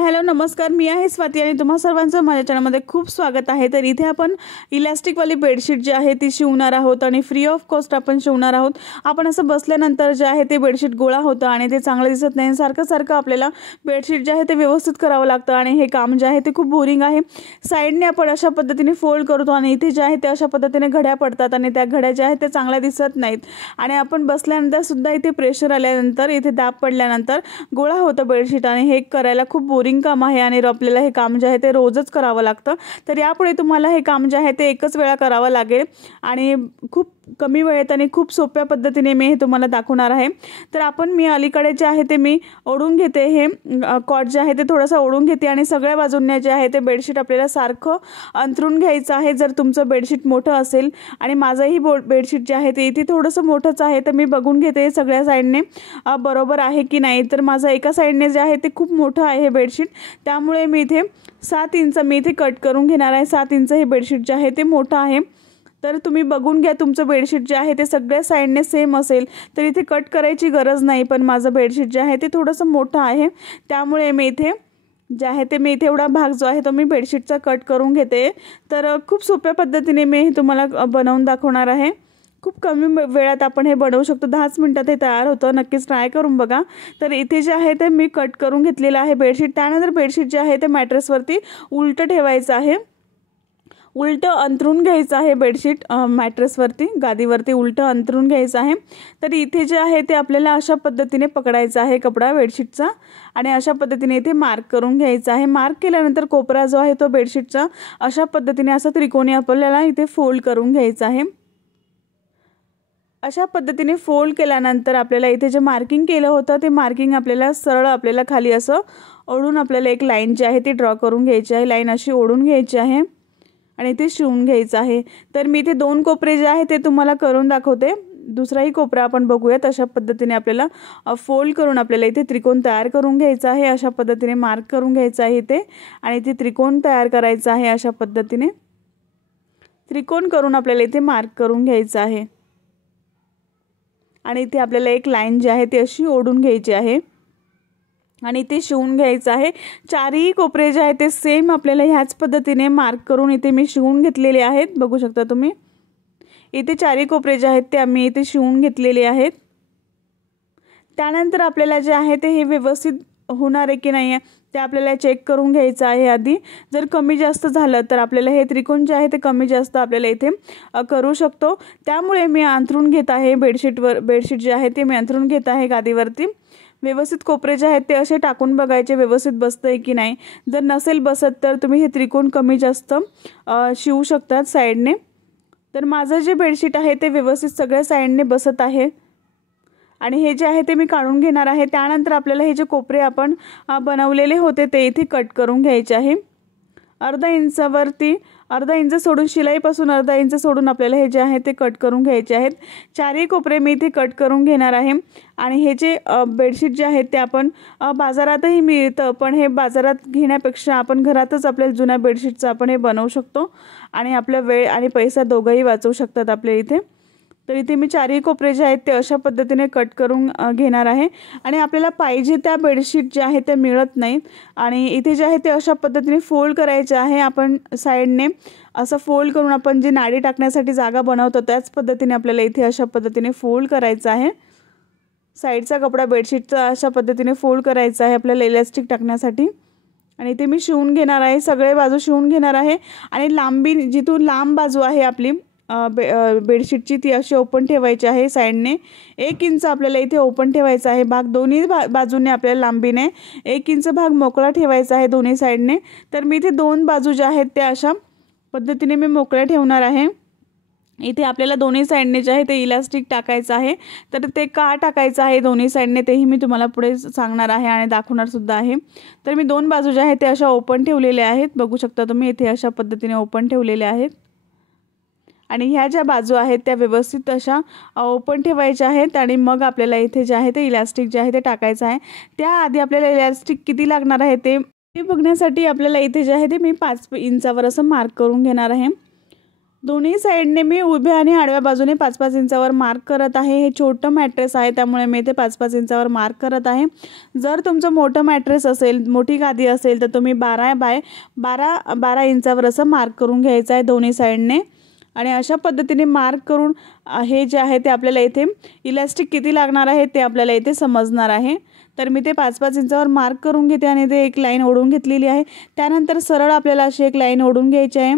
Hello नमस्कार, मी आहे स्वाती आणि तुम्हा सर्वांचं माझ्या चॅनलमध्ये खूप स्वागत आहे। तर इथे आपण इलास्टिकवाली बेडशीट जी आहे ती शिवणार आहोत आणि फ्री ऑफ कॉस्ट आपण शिवणार आहोत। आपण असं बसल्यानंतर जे आहे ते बेडशीट गोळा होतं आणि ते चांगलं दिसत नाही। सारखं आपल्याला बेडशीट जे आहे ते व्यवस्थित करावं लागतं आणि हे काम जे आहे ते खूप बोरिंग आहे। साइडने आपण अशा पद्धतीने फोल्ड करतो आणि इथे जे आहे ते अशा पद्धतीने घड्या पडतात आणि त्या घड्या ज्या आहेत ते चांगल्या दिसत नाहीत आणि आपण बसल्यानंतर सुद्धा इथे प्रेशर आल्यानंतर इथे दाब पडल्यानंतर गोळा होतं बेडशीट आणि हे करायला खूप बोरिंग काम आहे आणि आपल्याला हे काम जे आहे ते रोजच करावं लागतं। तर यापुढे तुम्हाला हे काम जे आहे ते एकच वेळा करावं लागेल आणि खूप कमी वेळेत आणि खूप सोप्या पद्धतीने मी हे तुम्हाला दाखवणार आहे। तर मी अलीकडे जे आहे ते मी ओढून घेते, हे कॉट जे आहे ते थोडंसं ओढून घेते आणि सगळ्या बाजूंनी जे आहे ते बेडशीट आपल्याला सारखं अंथरून घ्यायचं आहे। जर तुमचं बेडशीट मोठं असेल आणि माझंही बेडशीट जे आहे ते इथे थोडंसं मोठंच आहे, तर मी बघून घेते सगळ्या साइडने बरोबर आहे की नाही। तर माझं एका साइडने जे आहे ते खूप मोठं आहे हे बेडशीट, त्यामुळे मी इथे 7 इंच मी इथे कट करून घेणार आहे। 7 इंच हे बेडशीट जे आहे ते मोठं आहे। तर तुम्ही बघून घ्या, तुमचं बेडशीट जे आहे ते सगळ्या साइडने सेम असेल तर इथे कट करायची गरज नाही, पण माझं बेडशीट जे आहे ते थोडंसं मोठं आहे, त्यामुळे मी इथे जे आहे ते मी इथे एवढा भाग जो आहे तो मी बेडशीटचा कट करून घेते। तर खूप सोप्या पद्धतीने मी तुम्हाला बनवून दाखवणार आहे। खूप कमी वेळात आपण हे बनवू शकतो, 10च मिनिटात हे तयार होतं। नक्कीच ट्राय करून बघा। तर इथे जे आहे ते मी कट करून घेतलेलं आहे बेडशीट। त्यानंतर बेडशीट जे आहे ते मॅट्रेसवरती उलटं ठेवायचं आहे, उलटं अंथरून घ्यायचं आहे बेडशीट मॅट्रेसवरती, गादीवरती उलटं अंथरून घ्यायचं आहे। तर इथे जे आहे ते आपल्याला अशा पद्धतीने पकडायचा आहे कपडा बेडशीटचा आणि अशा पद्धतीने इथे मार्क करून घ्यायचा आहे। मार्क केल्यानंतर कोपरा जो आहे तो बेडशीटचा अशा पद्धतीने असा त्रिकोणी आपल्याला इथे फोल्ड करून घ्यायचा आहे। अशा पद्धतीने फोल्ड केल्यानंतर आपल्याला इथे जे मार्किंग केलं होतं ते मार्किंग आपल्याला सरळ आपल्याला खाली असं ओढून आपल्याला एक लाईन जी आहे ती ड्रॉ करून घ्यायची आहे। लाईन अशी ओढून घ्यायची आहे आणि ते शिवून घ्यायचं आहे। तर मी इथे 2 कोपरे जे आहे ते तुम्हाला करून दाखवते। दुसराही कोपरा आपण बघूयात। अशा पद्धतीने आपल्याला फोल्ड करून आपल्याला इथे त्रिकोण तयार करून घ्यायचा आहे। अशा पद्धतीने मार्क करून घ्यायचा आहे इथे आणि ते त्रिकोण तयार करायचा आहे। अशा पद्धतीने त्रिकोण करून आपल्याला इथे मार्क करून घ्यायचा आहे आणि इथे आपल्याला एक लाईन जी आहे ती अशी ओढून घ्यायची आहे आणि ते शिवून घ्यायचं आहे। चारही कोपरे जे आहेत ते सेम आपल्याला ह्याच पद्धतीने मार्क करून इथे मी शिवून घेतलेले आहेत। बघू शकता तुम्ही इथे चारही कोपरे जे आहेत ते आम्ही इथे शिवून घेतलेले आहेत। त्यानंतर आपल्याला जे आहे ते हे व्यवस्थित होणार आहे की नाही ते आपल्याला चेक करून घ्यायचं आहे आधी। जर कमी जास्त झालं तर आपल्याला हे त्रिकोण जे आहे ते कमी जास्त आपल्याला इथे करू शकतो। त्यामुळे मी अंथरून घेत आहे बेडशीट जे आहे ते मी अंथरून घेत आहे गादीवरती। व्यवस्थित कोपरे जे आहेत ते असे टाकून बघायचे व्यवस्थित बसतंय की नाही। जर नसेल बसत तर तुम्ही हे त्रिकोण कमी जास्त शिवू शकतात साइडने। तर माझं जे बेडशीट आहे ते व्यवस्थित सगळ्या साइडने बसत आहे आणि हे जे आहे ते मी काढून घेणार आहे। त्यानंतर आपल्याला हे जे कोपरे आपण बनवलेले होते ते इथे कट करून घ्यायचे आहे। अर्धा इंच सोडून, शिलाईपासून अर्धा इंच सोडून आपल्याला हे जे आहे ते कट करून घ्यायचे आहेत। चारही कोपरे मी इथे कट करून घेणार आहे आणि हे जे बेडशीट जे आहे ते आपण बाजारातही मिळतं, पण हे बाजारात घेण्यापेक्षा आपण घरातच आपल्या जुन्या बेडशीटचं आपण हे बनवू शकतो आणि आपला वेळ आणि पैसा दोघंही वाचवू शकतात आपल्या इथे। तर इथे मी चारही कोपरे जे आहेत ते अशा पद्धतीने कट करून घेणार आहे आणि आपल्याला पाहिजे त्या बेडशीट जे आहे ते मिळत नाहीत आणि इथे जे आहे ते अशा पद्धतीने फोल्ड करायचे आहे। आपण साइडने असं फोल्ड करून आपण जे नाडी टाकण्यासाठी जागा बनवतो त्याच पद्धतीने आपल्याला इथे अशा पद्धतीने फोल्ड करायचं आहे। साईडचा कपडा बेडशीटचा अशा पद्धतीने फोल्ड करायचा आहे आपल्याला इलास्टिक टाकण्यासाठी आणि इथे मी शिवून घेणार आहे, सगळे बाजू शिवून घेणार आहे आणि लांबी जिथून लांब बाजू आहे आपली बेडशीटची ती अशी ओपन ठेवायची आहे। साइडने 1 इंच आपल्याला इथे ओपन ठेवायचा आहे भाग, दोन्ही बाजूने आपल्याला लांबीने 1 इंच भाग मोकळा ठेवायचा आहे दोन्ही साइडने। तर मी इथे 2 बाजू ज्या आहेत त्या अशा पद्धतीने मी मोकळ्या ठेवणार आहे। इथे आपल्याला दोन्ही साइडने जे आहे ते इलास्टिक टाकायचं आहे। तर ते का टाकायचं आहे दोन्ही साइडने तेही मी तुम्हाला पुढे सांगणार आहे आणि दाखवणार सुद्धा आहे। तर मी 2 बाजू ज्या आहेत त्या अशा ओपन ठेवलेल्या आहेत, बघू शकता तुम्ही इथे अशा पद्धतीने ओपन ठेवलेल्या आहेत आणि ह्या ज्या बाजू आहेत त्या व्यवस्थित अशा ओपन ठेवायच्या आहेत आणि मग आपल्याला इथे जे आहे ते इलास्टिक जे आहे ते टाकायचं आहे। त्याआधी आपल्याला इलास्टिक किती लागणार आहे ते बघण्यासाठी आपल्याला इथे जे आहे ते मी 5 इंचावर असं मार्क करून घेणार आहे दोन्ही साईडने मी उभ्या आणि आडव्या बाजूने 5-5 इंचावर मार्क करत आहे। हे छोटं मॅट्रेस आहे त्यामुळे मी ते 5-5 इंचावर मार्क करत आहे। जर तुमचं मोठं मॅट्रेस असेल, मोठी गादी असेल तर तुम्ही 12 बाय 12 इंचावर असं मार्क करून घ्यायचं आहे दोन्ही साईडने। आणि अशा पद्धतीने मार्क करून हे जे आहे ते आपल्याला इथे इलास्टिक किती लागणार आहे ते आपल्याला इथे समजणार आहे। तर मी ते 5-5 इंचावर मार्क करून घेते आणि ते एक लाईन ओढून घेतलेली आहे। त्यानंतर सरळ आपल्याला अशी एक लाईन ओढून घ्यायची आहे।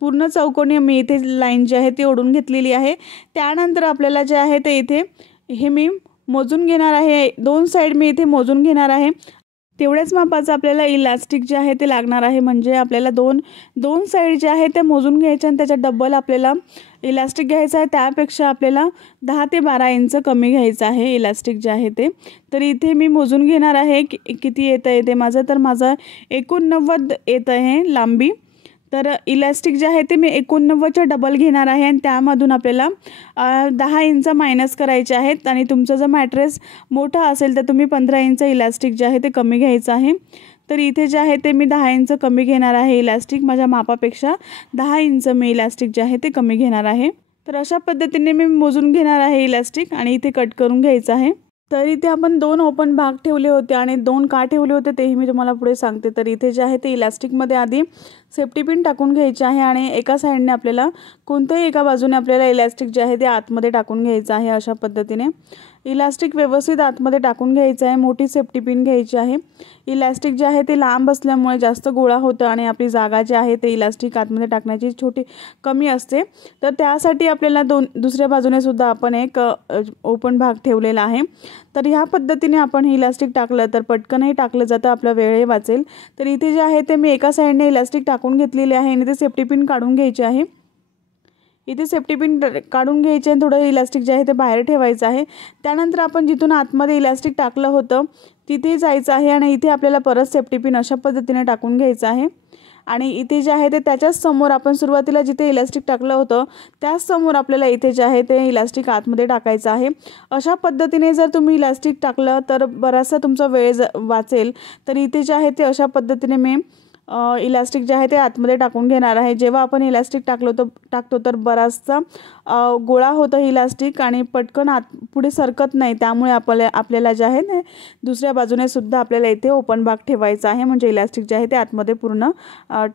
पूर्ण चौकोनी मी इथे लाईन जी आहे ती ओढून घेतलेली आहे। त्यानंतर आपल्याला जे आहे ते इथे हे मी मोजून घेणार आहे। 2 साइड मी इथे मोजून घेणार आहे। तेवढ्याच मापाचं आपल्याला इलास्टिक जे आहे ते लागणार आहे। म्हणजे आपल्याला दोन साइड जे आहे ते मोजून घ्यायचे आणि त्याच्या डबल आपल्याला इलास्टिक घ्यायचं आहे। त्यापेक्षा आपल्याला 10 ते 12 इंच कमी घ्यायचं आहे इलास्टिक जे आहे ते। तर इथे मी मोजून घेणार आहे किती येतं आहे ते माझं। तर माझं 89 येत आहे लांबी। तर इलास्टिक जे आहे ते मी 89च्या डबल घेणार आहे आणि त्यामधून आपल्याला 10 इंच मायनस करायचे आहेत। आणि तुमचं जर मॅट्रेस मोठा असेल तर तुम्ही 15 इंच इलास्टिक जे आहे ते कमी घ्यायचं आहे। तर इथे जे आहे ते मी 10 इंच कमी घेणार आहे इलास्टिक। माझ्या मापापेक्षा 10 इंच मी इलास्टिक जे आहे ते कमी घेणार आहे। तर अशा पद्धतीने मी मोजून घेणार आहे इलास्टिक आणि इथे कट करून घ्यायचं आहे। तर इथे आपण 2 ओपन भाग ठेवले होते आणि 2 का ठेवले होते तेही मी तुम्हाला पुढे सांगते। तर इथे जे आहे ते इलास्टिकमध्ये आधी सेफ्टी पिन टाकून घ्यायची आहे आणि एका साईडने आपल्याला कोणत्याही एका बाजूने आपल्याला इलास्टिक जे आहे ते आतमध्ये टाकून घ्यायचं आहे। अशा पद्धतीने इलास्टिक व्यवस्थित आतमध्ये टाकून घ्यायचं आहे। मोठी सेफ्टी पिन घ्यायची आहे। इलास्टिक जे आहे ते लांब असल्यामुळे जास्त गोळा होतं आणि आपली जागा जी आहे ते इलास्टिक आतमध्ये टाकण्याची छोटी कमी असते। तर त्यासाठी आपल्याला दुसऱ्या बाजूने सुद्धा आपण एक ओपन भाग ठेवलेला आहे। तर ह्या पद्धतीने आपण इलास्टिक टाकलं तर पटकनही टाकलं जातं, आपला वेळही वाचेल। तर इथे जे आहे ते मी एका साईडने इलास्टिक टाकून घेतलेले आहे आणि इथे सेफ्टी पिन काढून घ्यायची आहे। इथे सेफ्टी पिन काढून घ्यायचे आणि थोडं इलास्टिक जे आहे ते बाहेर ठेवायचं आहे। त्यानंतर आपण जिथून आतमध्ये इलास्टिक टाकलं होतं तिथे जायचं आहे आणि इथे आपल्याला परत सेफ्टी पिन अशा पद्धतीने टाकून घ्यायचं आहे। आणि इथे जे आहे ते त्याच्याच समोर आपण सुरुवातीला जिथे इलास्टिक टाकलं होतं त्याच समोर आपल्याला इथे जे आहे ते इलास्टिक आतमध्ये टाकायचं आहे। अशा पद्धतीने जर तुम्ही इलास्टिक टाकलं तर बराचसा तुमचा वेळ वाचेल। तर इथे जे आहे ते अशा पद्धतीने मी इलास्टिक जे आहे ते आतमध्ये टाकून घेणार आहे। जेव्हा आपण इलास्टिक टाकतो तर बराचसा गोळा होतं इलास्टिक आणि पटकन पुढे सरकत नाही। त्यामुळे आपल्याला जे आहे ते दुसऱ्या बाजूने सुद्धा आपल्याला इथे ओपन भाग ठेवायचा आहे। म्हणजे इलास्टिक जे आहे ते आतमध्ये पूर्ण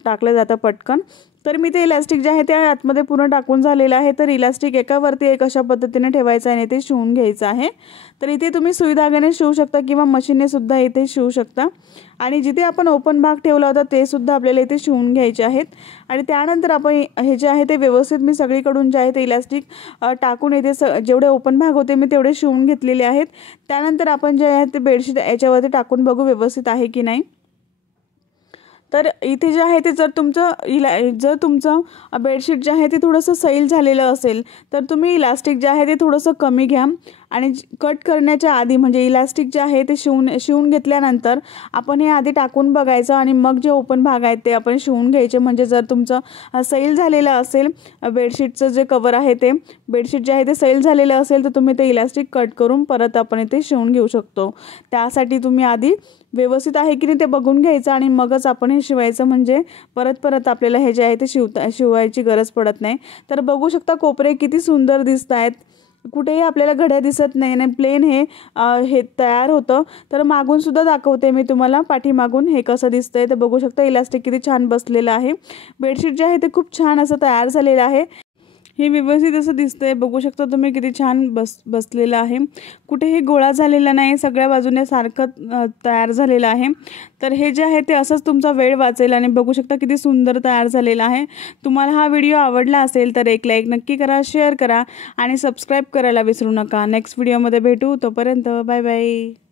टाकलं जातं पटकन। तर मी ते इलास्टिक जे आहे ते आतमध्ये पूर्ण टाकून झालेलं आहे। तर इलास्टिक एकावरती एक अशा पद्धतीने ठेवायचं आहे आणि ते शिवून घ्यायचं आहे। तर इथे तुम्ही सुई धाग्याने शिवू शकता किंवा मशीनने सुद्धा इथे शिवू शकता। आणि जिथे आपण ओपन भाग ठेवला होता ते सुद्धा आपल्याला इथे शिवून घ्यायचे आहेत। आणि त्यानंतर आपण हे जे आहे ते व्यवस्थित मी सगळीकडून जे आहे ते इलास्टिक टाकून इथे जेवढे ओपन भाग होते मी तेवढे शिवून घेतलेले आहेत। त्यानंतर आपण जे आहे ते बेडशीट याच्यावरती टाकून बघू व्यवस्थित आहे की नाही। तर इथे जे आहे ते जर तुमचं बेडशीट जे आहे ते थोडंसं सैल झालेलं असेल तर तुम्ही इलास्टिक जे आहे ते थोडंसं कमी घ्या। आणि कट करण्याच्या आधी म्हणजे इलास्टिक जे आहे ते शिवून घेतल्यानंतर आपण हे आधी टाकून बघायचं आणि मग जे ओपन भाग आहेत ते आपण शिवून घ्यायचे। म्हणजे जर तुमचं सैल झालेलं असेल बेडशीटचं जे कवर आहे ते बेडशीट जे आहे ते सैल झालेलं असेल तर तुम्ही ते इलास्टिक कट करून परत आपण इथे शिवून घेऊ शकतो। त्यासाठी तुम्ही आधी व्यवस्थित आहे की नाही ते बघून घ्यायचं आणि मगच आपण हे शिवायचं। म्हणजे परत आपल्याला हे जे आहे ते शिवायची गरज पडत नाही। तर बघू शकता कोपरे किती सुंदर दिसत आहेत, कुठेही आपल्याला घड्या दिसत नाही आणि प्लेन हे तयार होतं। तर मागून सुद्धा दाखवते मी तुम्हाला पाठीमागून हे कसं दिसतंय। तर बघू शकता इलास्टिक किती छान बसलेलं आहे। बेडशीट जे आहे ते खूप छान असं तयार झालेलं आहे। हे व्यवस्थित असं दिसतंय, बघू शकता तुम्ही किती छान बसलेलं आहे। कुठेही गोळा झालेला नाही, सगळ्या बाजूने सारखं तयार झालेलं आहे। तर हे जे आहे ते असंच तुमचा वेळ वाचेल आणि बघू शकता किती सुंदर तयार झालेला आहे। तुम्हाला हा व्हिडिओ आवडला असेल तर एक लाईक नक्की करा, शेअर करा आणि सबस्क्राईब करायला विसरू नका। नेक्स्ट व्हिडिओमध्ये भेटू, तोपर्यंत बाय बाय।